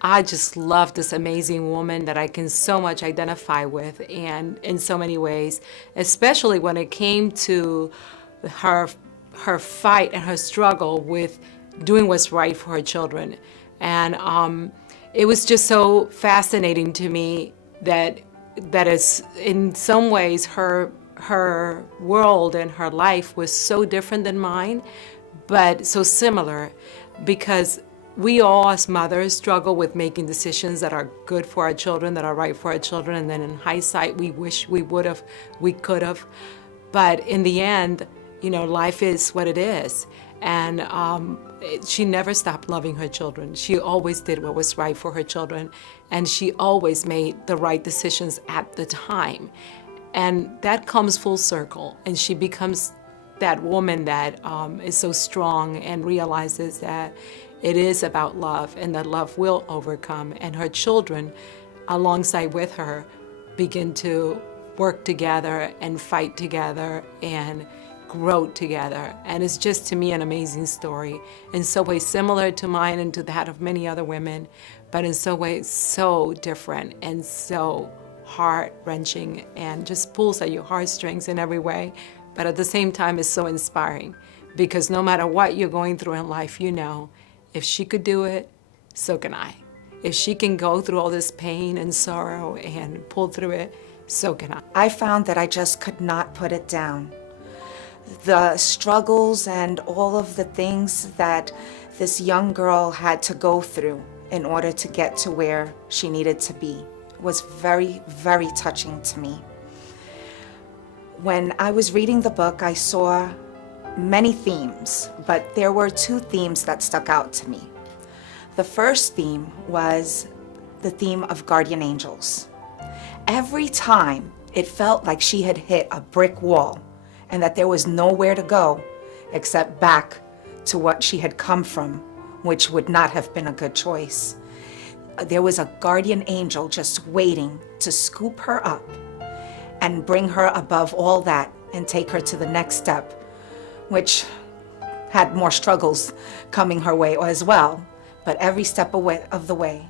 I just love this amazing woman that I can so much identify with, and in so many ways, especially when it came to her her fight and her struggle with doing what's right for her children. And it was just so fascinating to me that is in some ways her world and her life was so different than mine, but so similar, because we all as mothers struggle with making decisions that are good for our children, that are right for our children, and then in hindsight we wish we would have, we could have. But in the end, life is what it is. And she never stopped loving her children. She always did what was right for her children, and she always made the right decisions at the time. And that comes full circle, and she becomes that woman that is so strong and realizes that it is about love and that love will overcome. And her children, alongside with her, begin to work together and fight together and grow together. And it's just, to me, an amazing story. In some ways similar to mine and to that of many other women, but in some ways so different and so heart-wrenching and just pulls at your heartstrings in every way. But at the same time, it's so inspiring, because no matter what you're going through in life, if she could do it, so can I. If she can go through all this pain and sorrow and pull through it, so can I. I found that I just could not put it down. The struggles and all of the things that this young girl had to go through in order to get to where she needed to be was very, very touching to me. When I was reading the book, I saw many themes, but there were two themes that stuck out to me. The first theme was the theme of guardian angels. Every time it felt like she had hit a brick wall and that there was nowhere to go except back to what she had come from, which would not have been a good choice. There was a guardian angel just waiting to scoop her up and bring her above all that and take her to the next step, which had more struggles coming her way as well. But every step of the way,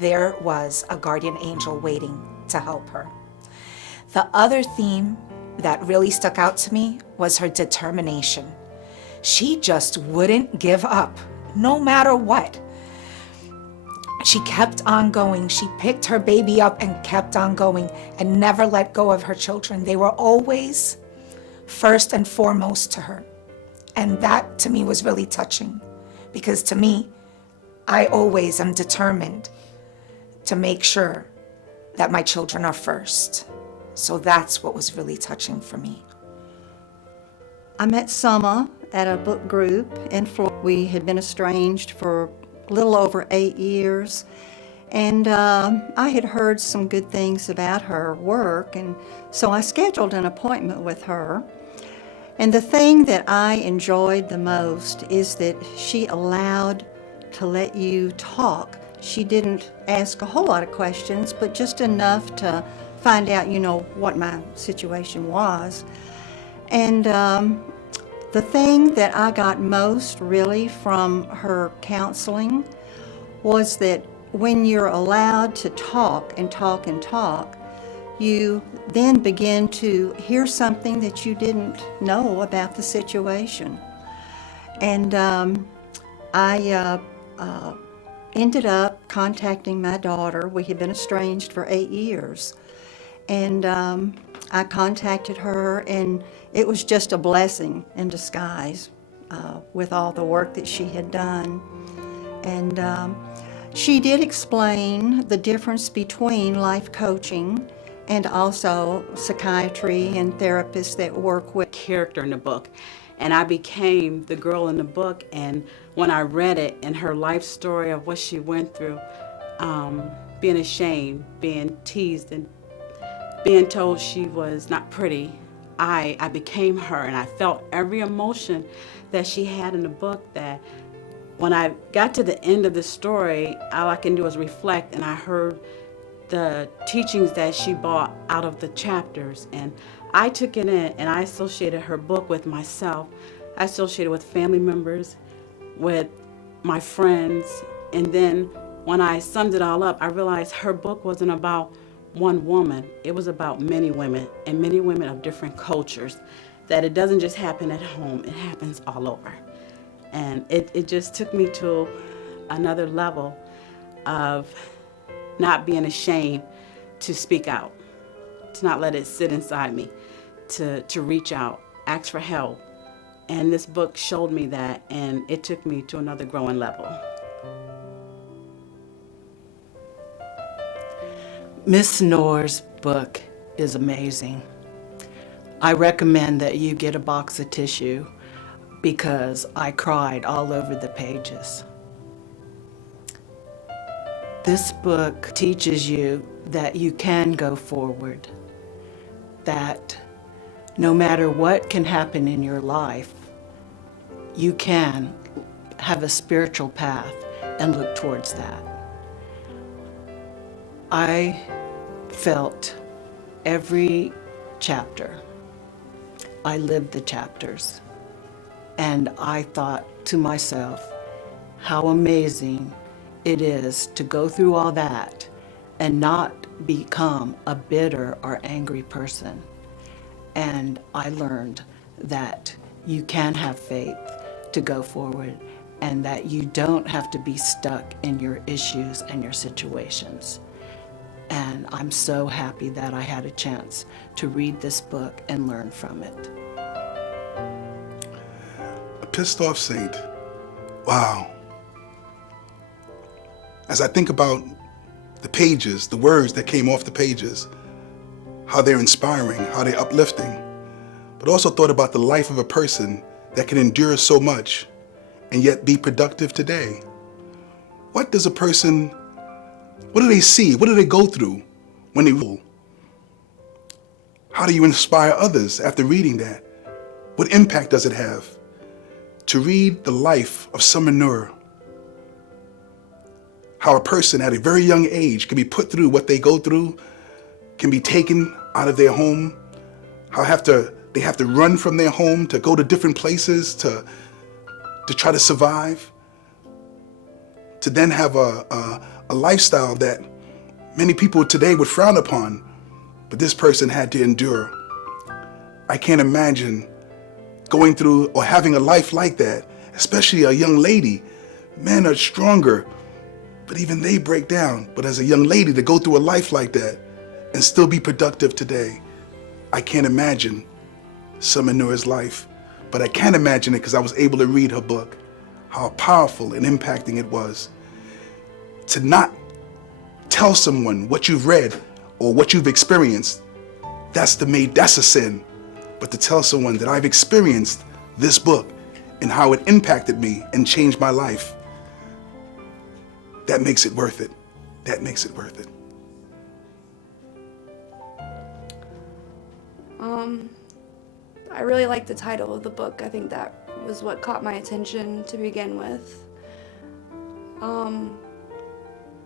there was a guardian angel waiting to help her. The other theme that really stuck out to me was her determination. She just wouldn't give up, no matter what. She kept on going. She picked her baby up and kept on going and never let go of her children. They were always first and foremost to her. And that to me was really touching, because to me, I always am determined to make sure that my children are first. So that's what was really touching for me. I met Suma at a book group in Florida. We had been estranged for a little over 8 years, and I had heard some good things about her work, and so I scheduled an appointment with her. And the thing that I enjoyed the most is that she allowed to let you talk. She didn't ask a whole lot of questions, but just enough to find out, what my situation was. And the thing that I got most really from her counseling was that when you're allowed to talk and talk and talk, you then begin to hear something that you didn't know about the situation. And I ended up contacting my daughter. We had been estranged for 8 years. And I contacted her, and it was just a blessing in disguise with all the work that she had done. And she did explain the difference between life coaching and also psychiatry and therapists that work with character in the book. And I became the girl in the book, and when I read it and her life story of what she went through, being ashamed, being teased, and being told she was not pretty, I became her, and I felt every emotion that she had in the book. That when I got to the end of the story, all I can do is reflect, and I heard the teachings that she brought out of the chapters, and I took it in, and I associated her book with myself. I associated with family members, with my friends, and then when I summed it all up, I realized her book wasn't about one woman. It was about many women, and many women of different cultures, that it doesn't just happen at home, it happens all over. And it just took me to another level of not being ashamed to speak out, to not let it sit inside me, to reach out, ask for help. And this book showed me that, and it took me to another growing level. Miss Nour's book is amazing. I recommend that you get a box of tissue because I cried all over the pages. This book teaches you that you can go forward, that no matter what can happen in your life, you can have a spiritual path and look towards that. I felt every chapter. I lived the chapters. And I thought to myself, how amazing it is to go through all that and not become a bitter or angry person. And I learned that you can have faith to go forward and that you don't have to be stuck in your issues and your situations. And I'm so happy that I had a chance to read this book and learn from it. A pissed off saint. Wow. As I think about the pages, the words that came off the pages, how they're inspiring, how they're uplifting, but also thought about the life of a person that can endure so much and yet be productive today. What do they see? What do they go through when they rule? How do you inspire others after reading that? What impact does it have? To read the life of Suma Nour, how a person at a very young age can be put through what they go through, can be taken out of their home, how they have to run from their home to go to different places to try to survive, to then have a lifestyle that many people today would frown upon, but this person had to endure. I can't imagine going through or having a life like that, especially a young lady. Men are stronger, but even they break down. But as a young lady, to go through a life like that and still be productive today, I can't imagine Suma Nour's life. But I can imagine it because I was able to read her book, how powerful and impacting it was. To not tell someone what you've read or what you've experienced, that's a sin. But to tell someone that I've experienced this book and how it impacted me and changed my life, that makes it worth it. That makes it worth it. I really like the title of the book. I think that was what caught my attention to begin with.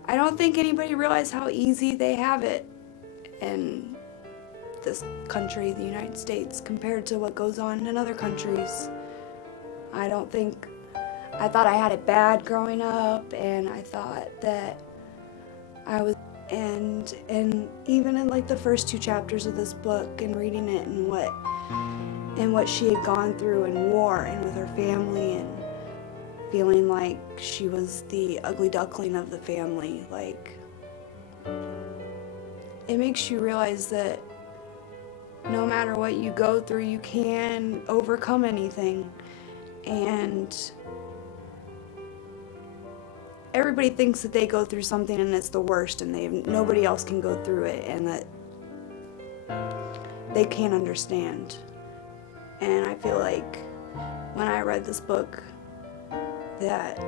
I don't think anybody realized how easy they have it in this country, the United States, compared to what goes on in other countries. I thought I had it bad growing up, and I thought that I was, and even in like the first 2 chapters of this book and reading it and what she had gone through in war and with her family and feeling like she was the ugly duckling of the family, like, it makes you realize that no matter what you go through, you can overcome anything. And everybody thinks that they go through something and it's the worst and nobody else can go through it and that they can't understand. And I feel like when I read this book that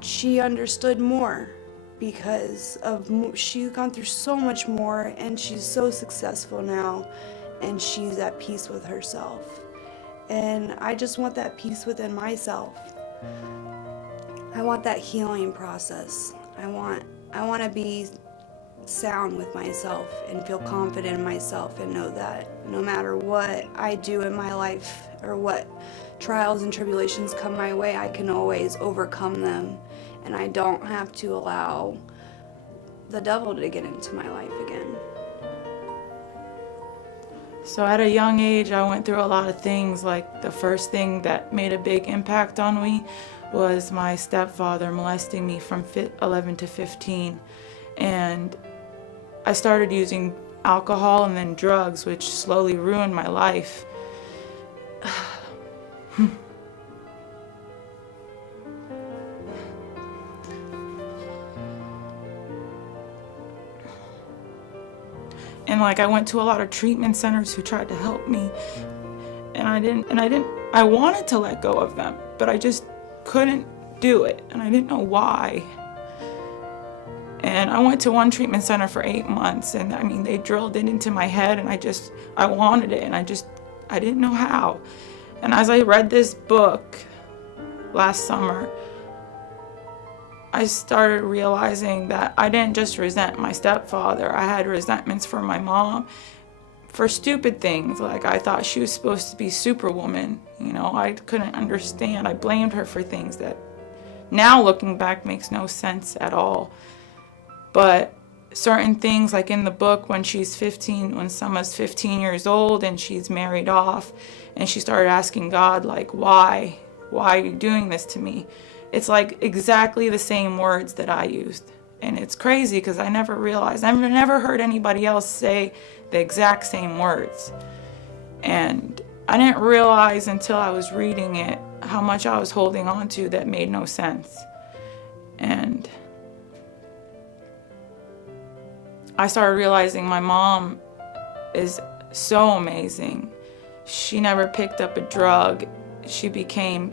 she understood more because she's gone through so much more and she's so successful now and she's at peace with herself. And I just want that peace within myself. I want that healing process. I want to be sound with myself and feel confident in myself and know that no matter what I do in my life or what trials and tribulations come my way, I can always overcome them and I don't have to allow the devil to get into my life again. So at a young age, I went through a lot of things. Like the first thing that made a big impact on me was my stepfather molesting me from 11 to 15. And I started using alcohol and then drugs, which slowly ruined my life. And like I went to a lot of treatment centers who tried to help me, and I wanted to let go of them, but I just couldn't do it, and I didn't know why. And I went to one treatment center for 8 months, and I mean, they drilled it into my head, and I wanted it, and I didn't know how. And as I read this book last summer, I started realizing that I didn't just resent my stepfather. I had resentments for my mom for stupid things. Like I thought she was supposed to be Superwoman. You know, I couldn't understand. I blamed her for things that now looking back makes no sense at all. But certain things, like in the book when she's 15, when Summa's 15 years old and she's married off, and she started asking God, like, why are you doing this to me? It's like exactly the same words that I used. And it's crazy because I never realized, I've never heard anybody else say the exact same words. And I didn't realize until I was reading it how much I was holding on to that made no sense. And I started realizing my mom is so amazing. She never picked up a drug. She became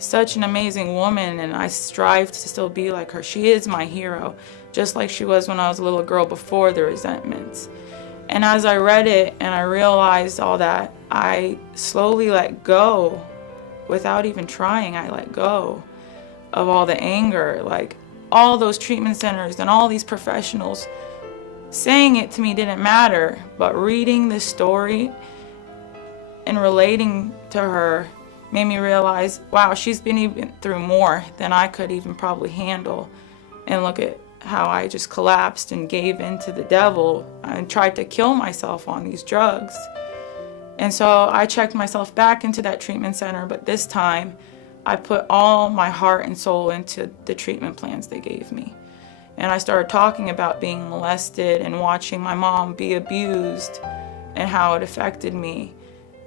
such an amazing woman, and I strive to still be like her. She is my hero, just like she was when I was a little girl before the resentments. And as I read it and I realized all that, I slowly let go without even trying. I let go of all the anger, like all those treatment centers and all these professionals saying it to me didn't matter, but reading this story and relating to her made me realize, wow, she's been even through more than I could even probably handle. And look at how I just collapsed and gave in to the devil and tried to kill myself on these drugs. And so I checked myself back into that treatment center, but this time I put all my heart and soul into the treatment plans they gave me. And I started talking about being molested and watching my mom be abused and how it affected me.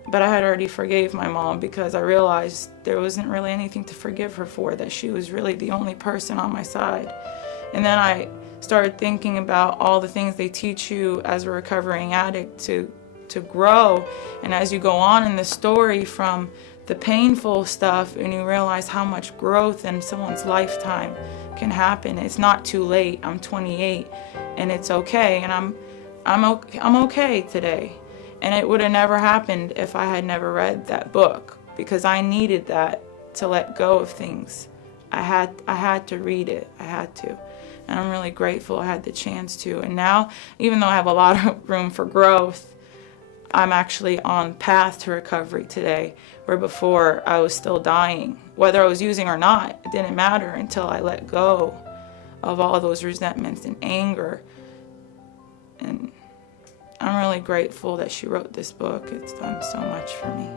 But I had already forgave my mom because I realized there wasn't really anything to forgive her for, that she was really the only person on my side. And then I started thinking about all the things they teach you as a recovering addict to grow. And as you go on in the story from the painful stuff and you realize how much growth in someone's lifetime can happen. It's not too late. I'm 28 and it's okay, and I'm okay today. And it would have never happened if I had never read that book, because I needed that to let go of things. I had to read it. I had to. And I'm really grateful I had the chance to. And now, even though I have a lot of room for growth, I'm actually on path to recovery today, where before I was still dying. Whether I was using or not, it didn't matter until I let go of all those resentments and anger. And I'm really grateful that she wrote this book. It's done so much for me.